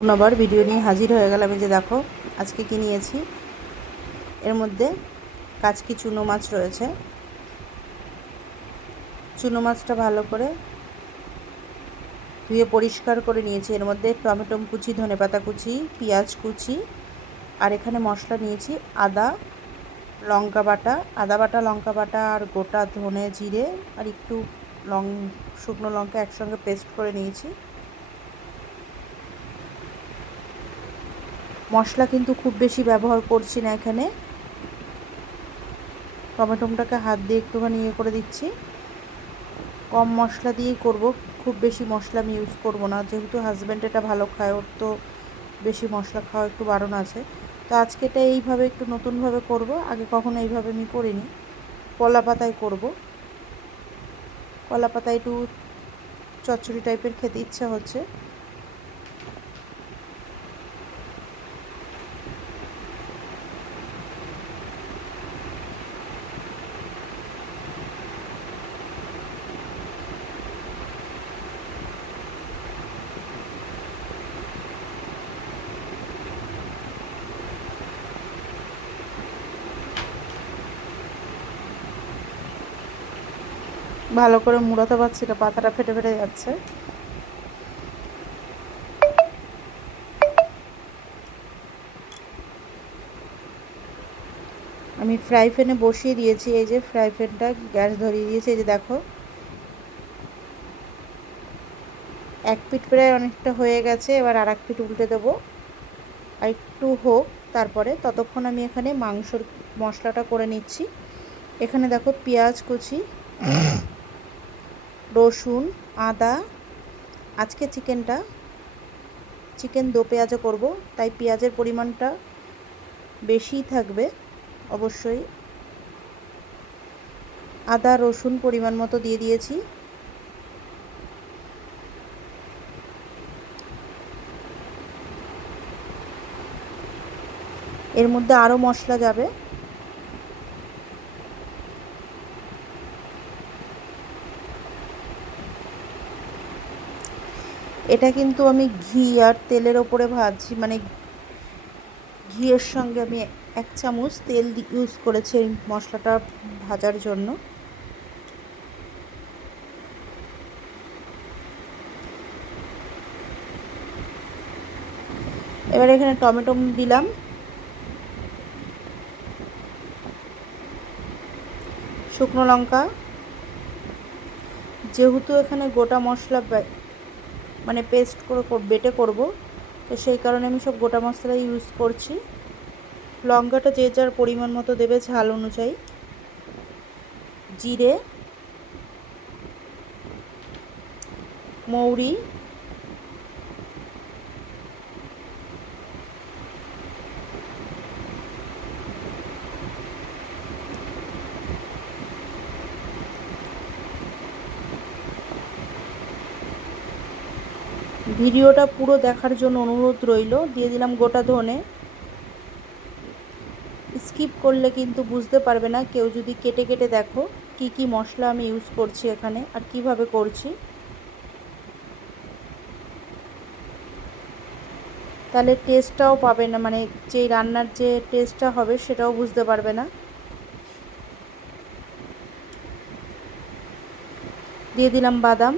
আবার ভিডিও নিয়ে হাজির হয়ে গেলাম। এই যে দেখো আজকে কি নিয়েছি। এর মধ্যে কাচকি চুনো মাছ রয়েছে। চুনো মাছটা ভালো করে ধুয়ে পরিষ্কার করে নিয়েছি। এর মধ্যে টমেটো কুচি, ধনেপাতা কুচি, পেঁয়াজ কুচি, আর এখানে মশলা নিয়েছি আদা বাটা, লঙ্কা বাটা আর গোটা ধনে জিরে আর একটু শুকনো লঙ্কা একসঙ্গে পেস্ট করে নিয়েছি। মশলা কিন্তু খুব বেশি ব্যবহার করছি না এখানে। টমেটোটাকে হাত দিয়ে একটুখানি করে দিচ্ছি। কম মশলা দিয়েই করব, খুব বেশি মশলা আমি ইউজ করব না, যেহেতু হাজব্যান্ড এটা ভালো খায়, ওর তো বেশি মশলা খাওয়া একটু বারণ আছে। তো আজকে এটা এইভাবে একটু নতুনভাবে করব, আগে কখনো এইভাবে আমি করিনি। কলা পাতায় করব। কলা পাতায় একটু চচ্চড়ি টাইপের খেতে ইচ্ছা হচ্ছে। ভালো করে মুড়াতে পারছি না, পাতাটা ফেটে ফেটে যাচ্ছে। আমি ফ্রাই প্যানে বসিয়ে দিয়েছি। এই যে ফ্রাই প্যানটা গ্যাস ধরিয়ে দিয়েছি। এই যে দেখো এক পিঠ প্রায় অনেকটা হয়ে গেছে, এবার আর এক পিঠ উল্টে দেবো। আর একটু হোক, তারপরে ততক্ষণ আমি এখানে মাংসর মশলাটা করে নিচ্ছি। এখানে দেখো পেঁয়াজ কুচি, রসুন, আদা। আজকে চিকেন দো পেঁয়াজে করব, তাই পেঁয়াজের পরিমাণটা বেশিই থাকবে অবশ্যই। আদা রসুন পরিমাণ মতো দিয়ে দিয়েছি। এর মধ্যে আরও মশলা যাবে। এটা কিন্তু আমি ঘি আর তেলের ওপরে ভাজছি, মানে ঘিয়ের সঙ্গে আমি 1 চামচ তেল ইউজ করেছি এই মশলাটা ভাজার জন্য। এবার এখানে টমেটো দিলাম, শুকনো লঙ্কা। যেহেতু এখানে গোটা মশলা মানে পেস্ট করে বেটে করব, তো সেই কারণে আমি সব গোটা মশলা ইউজ করছি। লঙ্কাটা যে যার পরিমাণ মতো দেবে ঝাল অনুযায়ী। জিরে, মৌরি, ভিডিওটা পুরো দেখার জন্য অনুরোধ রইল। দিয়ে দিলাম গোটা ধনে। স্কিপ করলে কিন্তু বুঝতে পারবে না কেউ যদি কেটে কেটে দেখো কি কি মশলা আমি ইউজ করছি এখানে আর কিভাবে করছি, তাহলে টেস্টটাও পাবে না, মানে যে রান্নার যে টেস্টটা হবে সেটাও বুঝতে পারবে না। দিয়ে দিলাম বাদাম।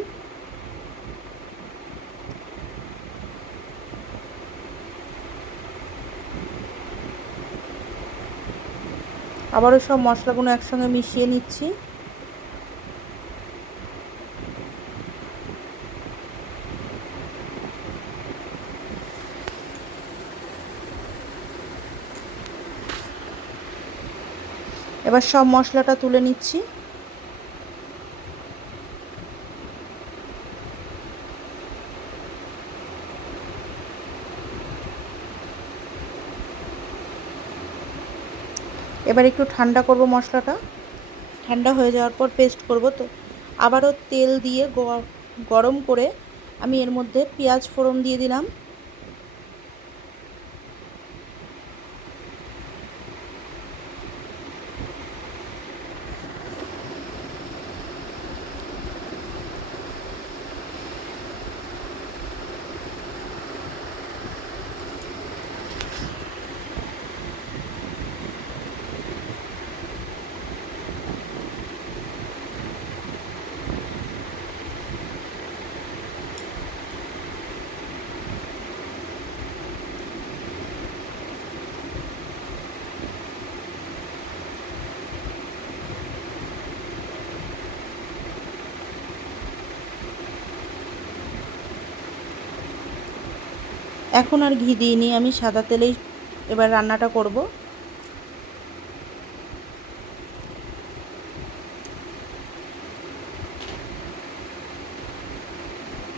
আবারও সব মশলাগুলো একসঙ্গে মিশিয়ে নিচ্ছি। এবার সব মশলাটা তুলে নিচ্ছি। এবার একটু ঠান্ডা করব মশলাটা। ঠান্ডা হয়ে যাওয়ার পর পেস্ট করব। তো আবারও তেল দিয়ে গরম করে আমি এর মধ্যে পেঁয়াজ ফোড়ন দিয়ে দিলাম। এখন আর ঘি দিইনি, আমি সাদা তেলেই এবার রান্নাটা করব।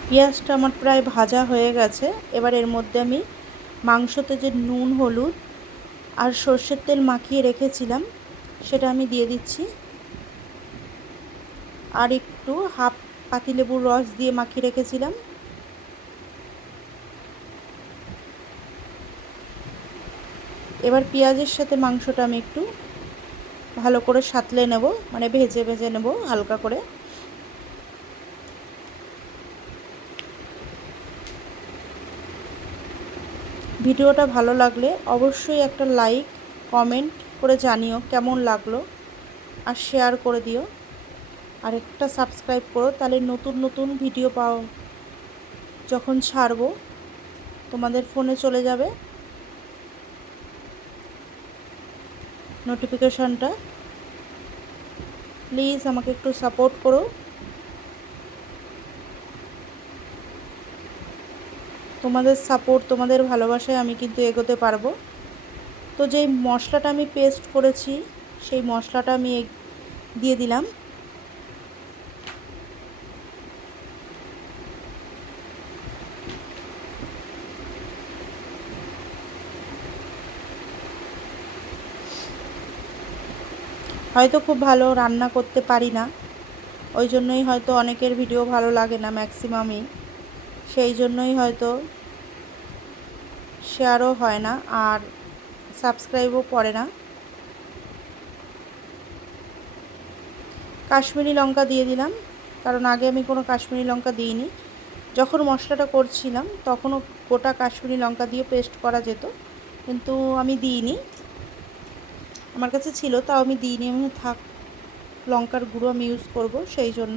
পেঁয়াজটা আমার প্রায় ভাজা হয়ে গেছে। এবার এর মধ্যে আমি মাংসতে যে নুন, হলুদ আর সর্ষের তেল মাখিয়ে রেখেছিলাম সেটা আমি দিয়ে দিচ্ছি। আর একটু হাফ পাতিলেবুর রস দিয়ে মাখিয়ে রেখেছিলাম। এবার পেঁয়াজের সাথে মাংসটা আমি একটু ভালো করে সাঁতলে নেব, মানে ভেজে ভেজে নেব হালকা করে। ভিডিওটা ভালো লাগলে অবশ্যই একটা লাইক কমেন্ট করে জানিও কেমন লাগলো, আর শেয়ার করে দিও, আর একটা সাবস্ক্রাইব করো, তাহলে নতুন নতুন ভিডিও পাও যখন ছাড়বো তোমাদের ফোনে চলে যাবে নোটিফিকেশানটা। প্লিজ আমাকে একটু সাপোর্ট করো। তোমাদের সাপোর্ট, তোমাদের ভালোবাসায় আমি কিন্তু এগোতে পারবো। তো যেই মশলাটা আমি পেস্ট করেছি সেই মশলাটা আমি দিয়ে দিলাম। হয়তো খুব ভালো রান্না করতে পারি না, ওই জন্যই হয়তো অনেকের ভিডিও ভালো লাগে না ম্যাক্সিমামই, সেই জন্যই হয়তো শেয়ারও হয় না আর সাবস্ক্রাইবও পড়ে না। কাশ্মীরি লঙ্কা দিয়ে দিলাম, কারণ আগে আমি কোনো কাশ্মীরি লঙ্কা দিইনি। যখন মশলাটা করছিলাম তখনও গোটা কাশ্মীরি লঙ্কা দিয়ে পেস্ট করা যেত, কিন্তু আমি দিইনি, আমার কাছে ছিল তাও আমি দিইনি। আমি থাক, লঙ্কার গুঁড়ো আমি ইউজ করব, সেই জন্য।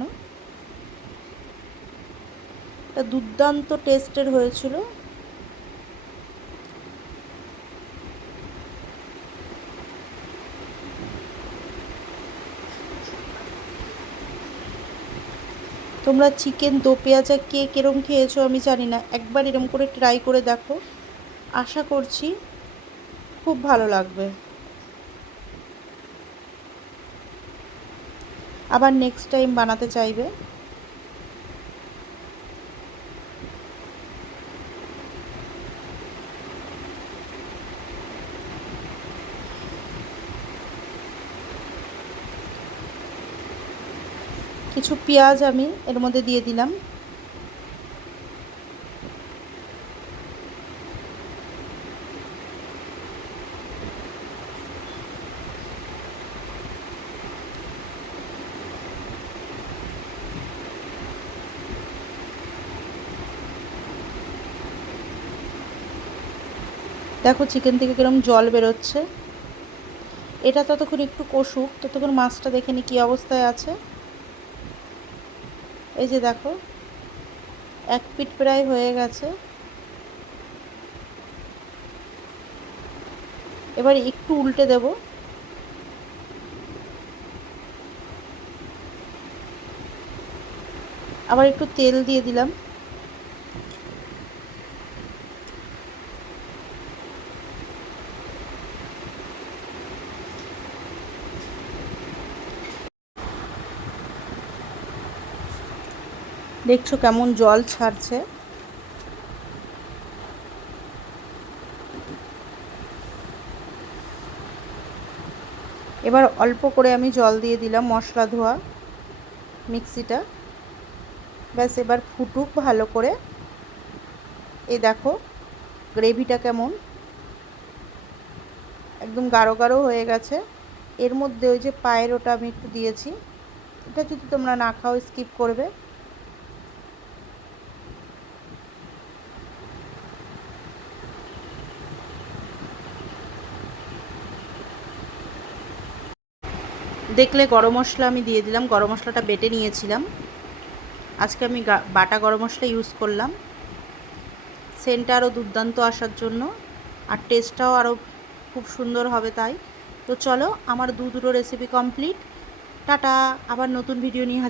এটা দুর্দান্ত টেস্টের হয়েছিল। তোমরা চিকেন দো পেঁয়াজা কে কীরম খেয়েছো আমি জানি না, একবার এরম করে ট্রাই করে দেখো, আশা করছি খুব ভালো লাগবে। আবার নেক্সট টাইম বানাতে চাইবে। কিছু পেঁয়াজ আমি এর মধ্যে দিয়ে দিলাম। দেখো চিকেন থেকে কিরম জল বেরোচ্ছে। এটা ততক্ষণ একটু কষুক, ততক্ষণ মাছটা দেখে নি কী অবস্থায় আছে। এই যে দেখো, এক পিঠ প্রায় হয়ে গেছে। এবার একটু উল্টে দেব। আবার একটু তেল দিয়ে দিলাম। দেখছো কেমন জল ছাড়ছে। এবার অল্প করে আমি জল দিয়ে দিলাম মশলা ধোয়া মিক্সিটা। ব্যাস এবার ফুটুক ভালো করে। এই দেখো গ্রেভিটা কেমন একদম গাঢ় গাঢ় হয়ে গেছে। এর মধ্যে ওই যে পায়ের ওটা আমি একটু দিয়েছি, এটা যদি তোমরা না খাও স্কিপ করবে। দেখলে গরম মশলা আমি দিয়ে দিলাম, গরম মশলাটা বেটে নিয়েছিলাম, আজকে আমি বাটা গরম মশলা ইউজ করলাম। সেন্টটা আরও দুর্দান্ত আসার জন্য, আর টেস্টটাও আরও খুব সুন্দর হবে তাই। তো চলো, আমার দুটো রেসিপি কমপ্লিট। টাটা, আবার নতুন ভিডিও নিয়ে